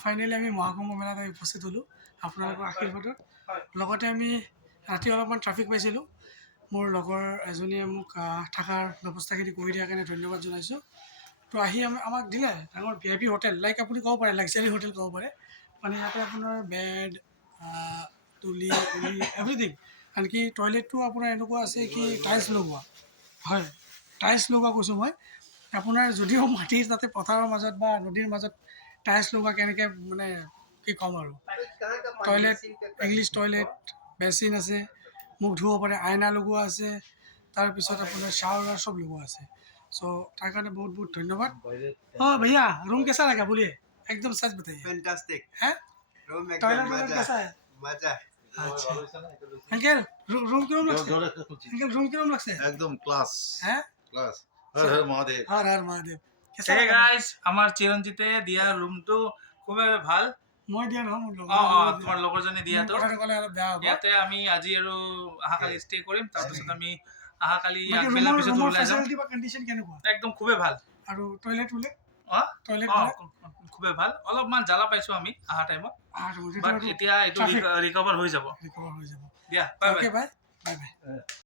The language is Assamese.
ফাইনেলি আমি মহাকুম্ভ মেলাত উপস্থিত হ'লোঁ আপোনালোকৰ আশীৰ্বাদত। লগতে আমি ৰাতি অলপমান ট্ৰাফিক পাইছিলোঁ। মোৰ লগৰ এজনীয়ে মোক থকাৰ ব্যৱস্থাখিনি কৰি দিয়াৰ কাৰণে ধন্যবাদ জনাইছোঁ। তো আহি আমাক দিলে ডাঙৰ VIP হোটেল, লাইক আপুনি ক'ব পাৰে লাক্সাৰী হোটেল ক'ব পাৰে। মানে ইয়াতে আপোনাৰ বেড, তুলি এভৰিথিং, আনকি টয়লেটটো আপোনাৰ এনেকুৱা আছে কি টাইলছ লগোৱা। হয়, টাইলছ লগোৱা কৈছোঁ মই। আপোনাৰ যদিও মাটিৰ তাতে পথাৰৰ মাজত বা নদীৰ মাজত টাইলছ লগোৱা কেনেকৈ মানে কি ক'ম আৰু। টয়লেট, ইংলিছ টয়লেট, বেচিন আছে, মুখ ধুব পাৰে, আইনা লগোৱা আছে, তাৰপিছত আপোনাৰ শাৱাৰ চব লগোৱা আছে। सो তাৰ কাৰণে বহুত বহুত ধন্যবাদ। भैया रूम कैसा लगा बोलिए, एकदम सच बताइए। फैंटास्टिक है रूम एकदम टॉयलेट मजा कैसा है? मजा अच्छा अंकल रूम क्यों लगते अंकल रूम क्यों लगते एकदम क्लास है? क्लास हर हर महादेव हर हर महादेव। कैसा হে लगा? গাইজ, আমাৰ চিৰঞ্জিতে দিয়া ৰুমটো খুবেই ভাল। মই দিয়া নহয় মোৰ তোমাৰ লগৰজনে দিয়াটো। কথাটো ক'লে অলপ বেয়া হ'ব। ইয়াতে আমি আজি আৰু অহাকালি ষ্টে কৰিম, তাৰপিছত আমি অহাকালি বাকী আগবেলাৰ পিছত ৰুমৰ ওলাই যাম। ফেচিলিটি বা কণ্ডিশ্যন কেনেকুৱা? একদম খুবেই ভাল। আৰু টয়লেট টয়লেট খুবেই ভাল। অলপমান জ্বালা পাইছোঁ আমি অহা টাইমত, বাট এতিয়া এইটো ৰিকভাৰ হৈ যাব। ৰিকভাৰ হৈ যাব। দিয়া, বাই বাই। Bye bye.